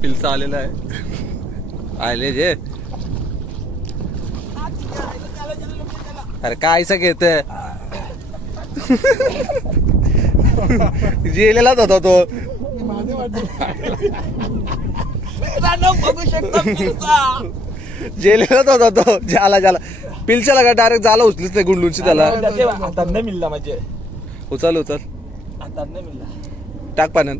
पिलसा आलेला आहे. आले जे अरे काय असं घेत जेलेलाच होता तो. जेलेलाच होता तो. झाला झाला पिलच्याला का डायरेक्ट झाला उचलीच नाही गुंडूनशी त्याला. आता नाही मिळला म्हणजे उचल उचल आता नाही मिळला टाक पाण्यात.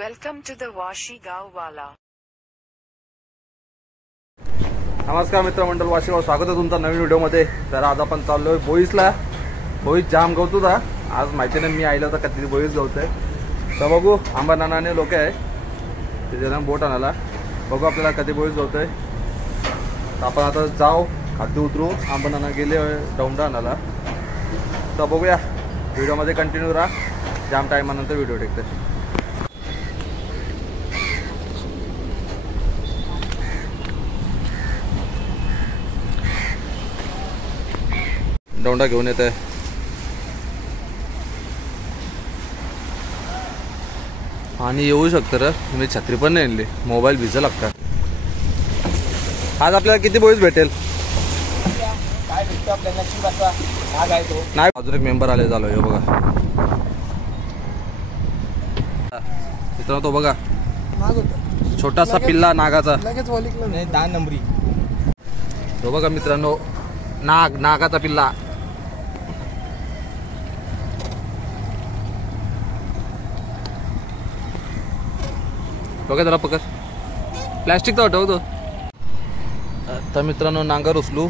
Welcome to the Washi Gaowala. नमस्कार मित्रमंडळ वाशीगाव, स्वागत आहे तुमचं नवीन व्हिडिओमध्ये. तर आज आपण चाललोय बोईसला. बोईस जाम गवत होता आज, माहिती नाही मी आयला होता कधी बोईस गवत आहे. तर बघू आंबा नानाने लोक आहे त्याच्या बोट आणायला. बघू आपल्याला कधी बोईस गवत आहे. तर आपण आता जाऊ खाद्य उतरू. आंबा नाना गेले डोंडा आणायला. तर बघूया व्हिडिओमध्ये कंटिन्यू राहा. जाम टायमानंतर व्हिडिओ टेकते. डोंडा घेऊन येत आहे. आणि येऊ शकतं रे, मी छत्री पण नाही आणली, मोबाईल भिजा लागतात. आज आपल्याला किती बोईस भेटेल काय भेटतो आपल्याला की बसा भाग आहे तो. नाही अजून एक मेंबर आले झालो. हे बघा मित्रांनो, तो बघा छोटासा पिल्ला नागाचा. नाही 10 नंबरी. तो बघा मित्रांनो, नागाचा पिल्ला. बघा जरा पकड, प्लॅस्टिकचा हटवतो. तर मित्रांनो नांगर उचलू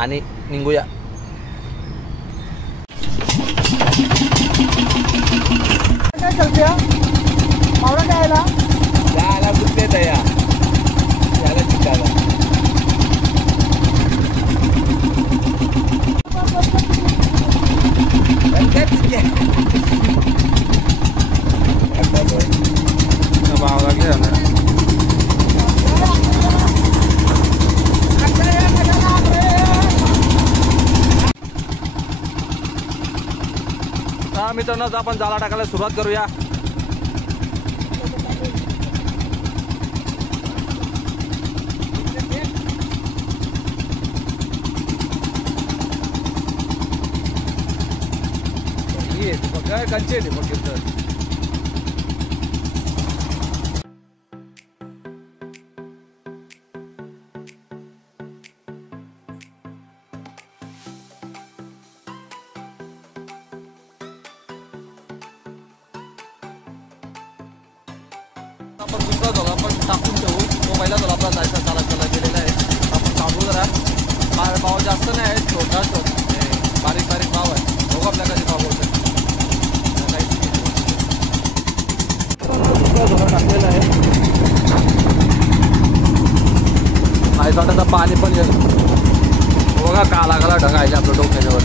आणि निघूया. काय करते मावळा काय आला याला बुद्धी तया याला चिकाला. भाव लागले मित्रांनो. आपण जाला टाकायला सुरुवात करूया. काय कंचे बघितलं. आपण दुसरा झोला आपण टाकून ठेवू. तो पहिला झोला आपला जायचा चाला गेलेला आहे. आपण थांबू जरा. भाव जास्त नाही आहे, छोटा बारीक बारीक भाव आहे. बघू आपल्या कधी भाव होते. दुसरा झोला टाकलेला आहे. काही वाटायचं पाणी पण येतं. बघा काला ढगायचे आपलं डोक्याच्यावर.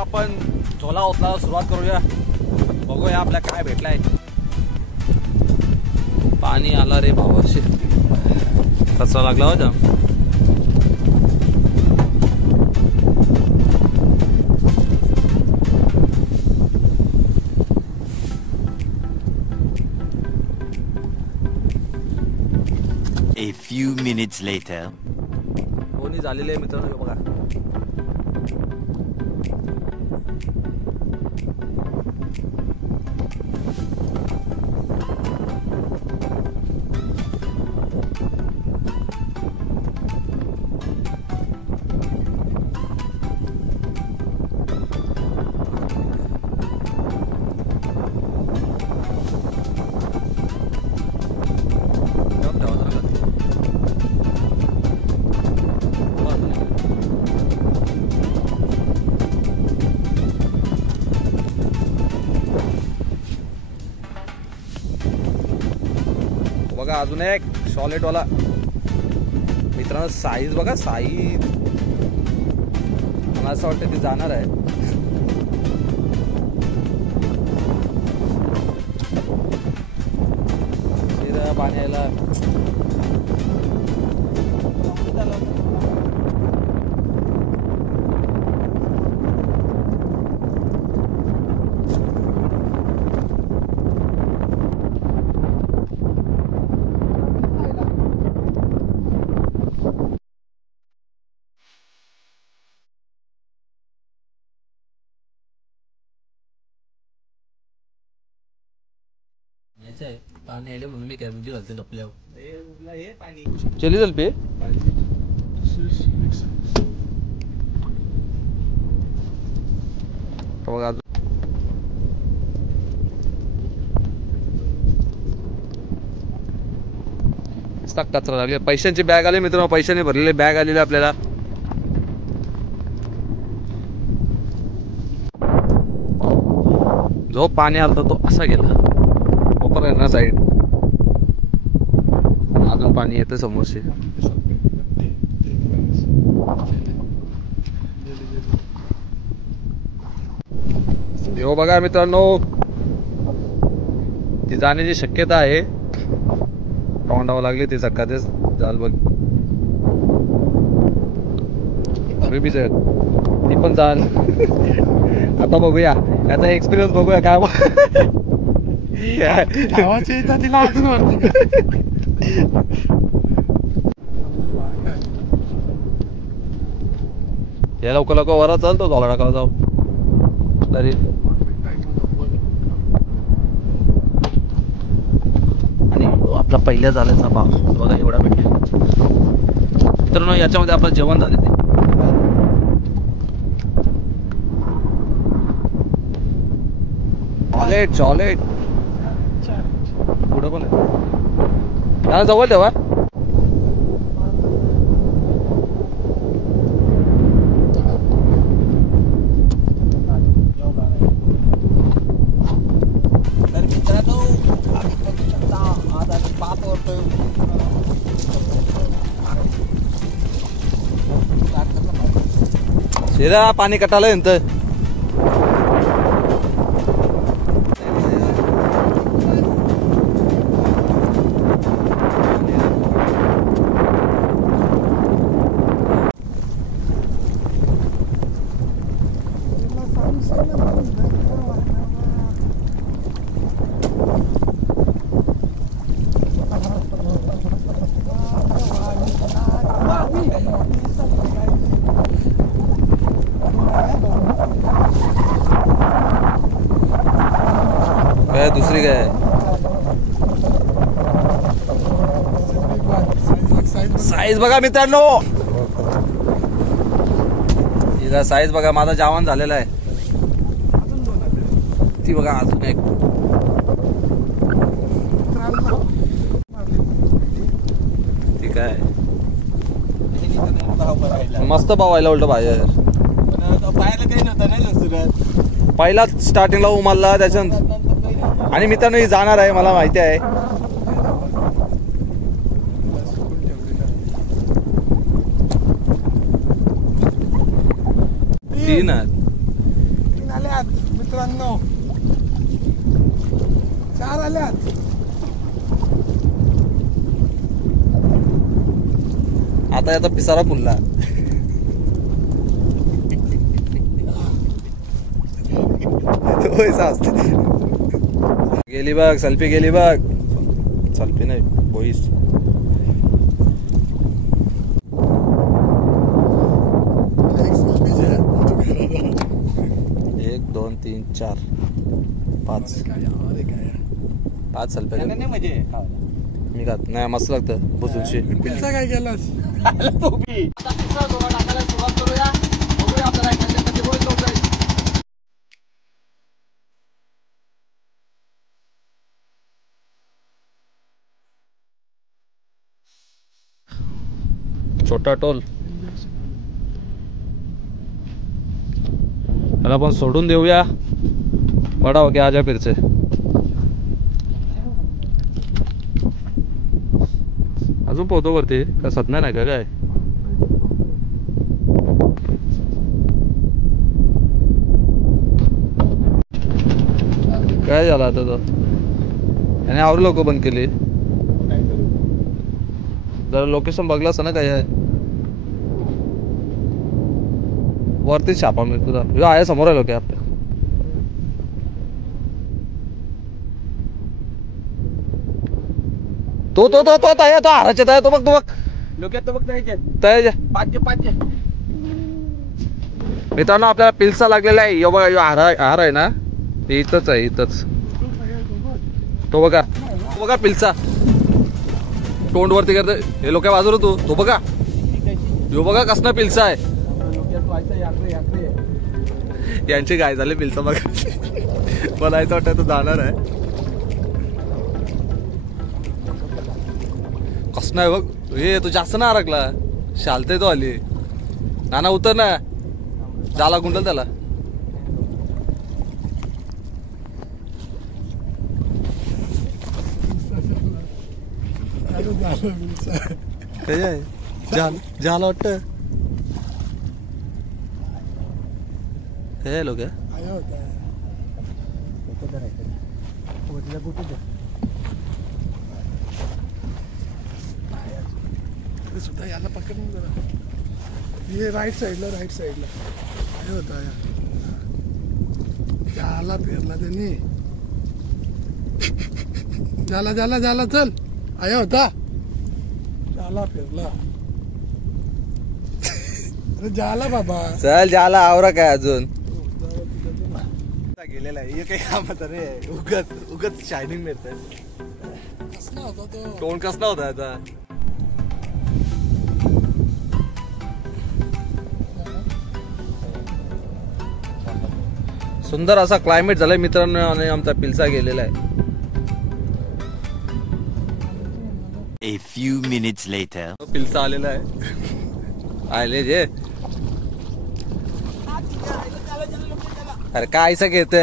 आपण झोला उचलायला सुरुवात करूया. बघूया आपल्या काय भेटलाय. पाणी आला रे भावाशी, कचरा लागला होता. A few minutes later. कोणी झालेले आहे मित्रांनो बघा. बघा अजून एक सॉलिड वाला मित्रांनो साईज बघा, साईज मला असं वाटतं ती जाणार आहे. पाणी यायला पाणी आले म्हणून मी कॅबिनची घालते आपल्यावर चली चल पे बघा कचरा लागले. पैशांची बॅग आली मित्रांनो, पैशाने भरलेले बॅग आलेले आपल्याला. जो पाणी आलता तो असा गेला ओपर आहे ना साईड. अजून पाणी येतं समोरचे. हो बघा मित्रांनो, ती जाण्याची शक्यता आहे. तोंडावं लागली ते चक्का तेच झाल बघ. ती पण चाल. आता बघूया याचा एक्सपिरियन्स बघूया काय आवाज येतात तिला अजून वाटतं. या लवकर लवकर वरा चालतो झोला टाकायला जाऊ तरी. आणि आपला पहिल्या झाल्याचा भाग बघा एवढा भेटला मित्रांनो. याच्यामध्ये आपलं जेवण झाले ते चॉलेट चॉलेट पुढं पण आहे जवळ ठेवा. तर मित्रांनो आम्ही बघू शकता आज आम्ही 5 वाजता शिरा पाणी कटालं नंतर. काय दुसरी काय साईज बघा मित्रांनो. हिचा साईज बघा. माझा जेवण झालेला आहे. ती बघा अजून एक. ती काय मस्त पावायला उलट बाहेर. पाहायला काही नव्हतं नाही दुसऱ्यात. पहिला स्टार्टिंगला उमालला त्याच्यानंतर. आणि मित्रांनो ही जाणार आहे मला माहिती आहे. तीन आल्यात मित्रांनो. 4 आल्यात. आता याचा पिसारा फुलला. गेली बघ सेल्फी गेली बघ. सेल्फी नाही बोईस. 1 2 3 4 5 5 सेल्फी म्हणजे मी खात नाही. मस्त लागतं बुजुर्गशी. पिझ्झा काय केलास. छोटा टोल त्याला पण सोडून देऊया. बडा हो गया आजा फिर से. अजून पोहतो वरती का सदना नाही का काय. काय झालं आता तो आणि आवर लोक बंद केली जरा लोकेशन बघलं असं ना काय आहे वरती छापा मी तुझा ह्यो आहे समोर आहे लोक आपल्या तो आहे तो हाराच्या तया तो बघ लोक तो बघ तया पाचशे मित्रांनो आपल्याला पिलसा लागलेला आहे यो बघा यो हार आहे ना इथंच आहे इथंच तो बघा पिलसा तोंड वरती करते हे लोक बाजूला तो बघा यो बघा कसला पिलसा आहे यांची गाय झाली पिलसा बघा मला असं वाटतं तो जाणार आहे कसं आहे बघ हे तो जास्त ना अडकला शालते तो आली नाना उतर ना जाला गुंडल त्याला काय आहे झाला वाटत काय लोक सुद्धा याला पकड जरा हे राईट साईडला हे होता झाला पेरला त्यांनी झाला चल आया होता झाला पेरला अरे झाला बाबा चल झाला आवरा काय अजून गेलेला आहे काही कामाचा रे उगत शायनिंग मिळत कसला होता तो तोंड कसला होता आता सुंदर असा क्लायमेट झालाय मित्रांनो आणि आमचा पिलसा गेलेला आहे A few minutes later. पिलसा आलेला आहे आले जे अरे काय असं घेत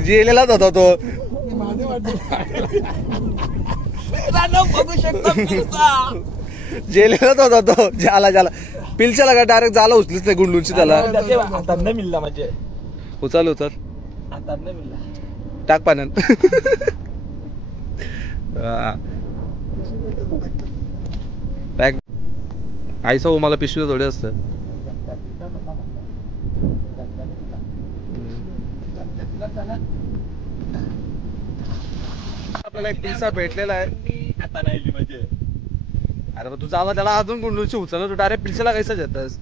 जेलेलाच होता तो माझे बघू शकतो जेलेलाच होता तो झाला पिलशाला का डायरेक्ट झाला उचलीच नाही गुंडूंची त्याला आता नाही मिळला म्हणजे उचल आता नाही मिळला टाक पाण्यात पॅक आईसा मला पिशवी थोडे असतं आपल्याला एक पिलसा भेटलेला आहे आता नाही म्हणजे अरे मग तू जावा त्याला अजून गुंडूंची उचल तू डायरेक्ट पिलसाला कैसा येतस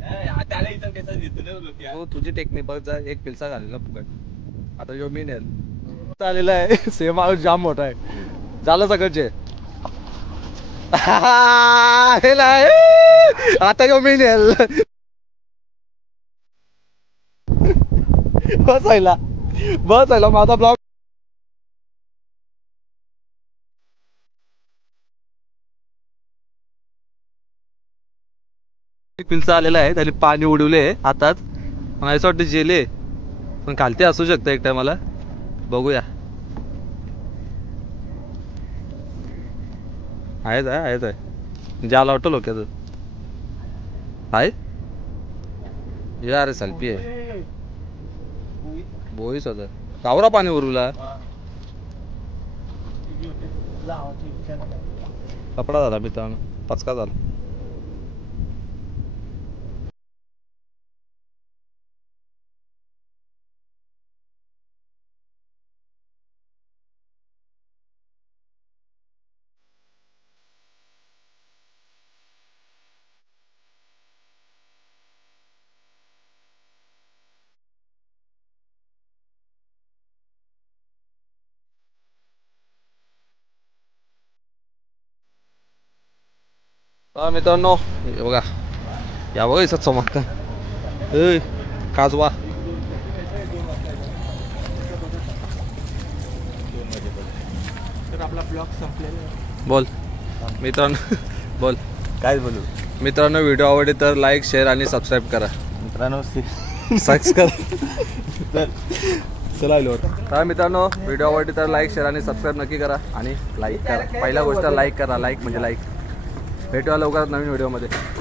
त्याला इथं कसं देतो हो तुझी टेक्निक बघ जा एक पिलसा घालेला फुकट आता यो मी नेल आलेला आहे सेम माणूस जाम मोठा आहे झालं सगळं आता यो मी नेल बसायला माझा ब्लॉग पिलसा आलेला आहे त्याने पाणी उडवले हातात मला असं वाटतं जेले पण खालते असू शकतं एक टायमाला बघूया आहे ज्याला वाटतं लोक्याचं आहे अरे सल्पी आहे बोईच होता कावरा पाणी उरवला कपडा झाला मित्रांनो पचका झाला मित्रांनो हे बघा या बघा इथं चमकता काजवा तर आपला ब्लॉग संपलेला बोल मित्रांनो बोल काय बोलू मित्रांनो व्हिडिओ आवडले तर लाईक शेअर आणि सबस्क्राईब करा मित्रांनो सबस्क्राईब चला आलो तर मित्रांनो व्हिडिओ आवडली तर लाईक शेअर आणि सबस्क्राईब नक्की करा आणि लाईक करा पहिल्या गोष्ट लाईक करा लाईक म्हणजे लाईक भेटूया लवकरात नवीन व्हिडिओमध्ये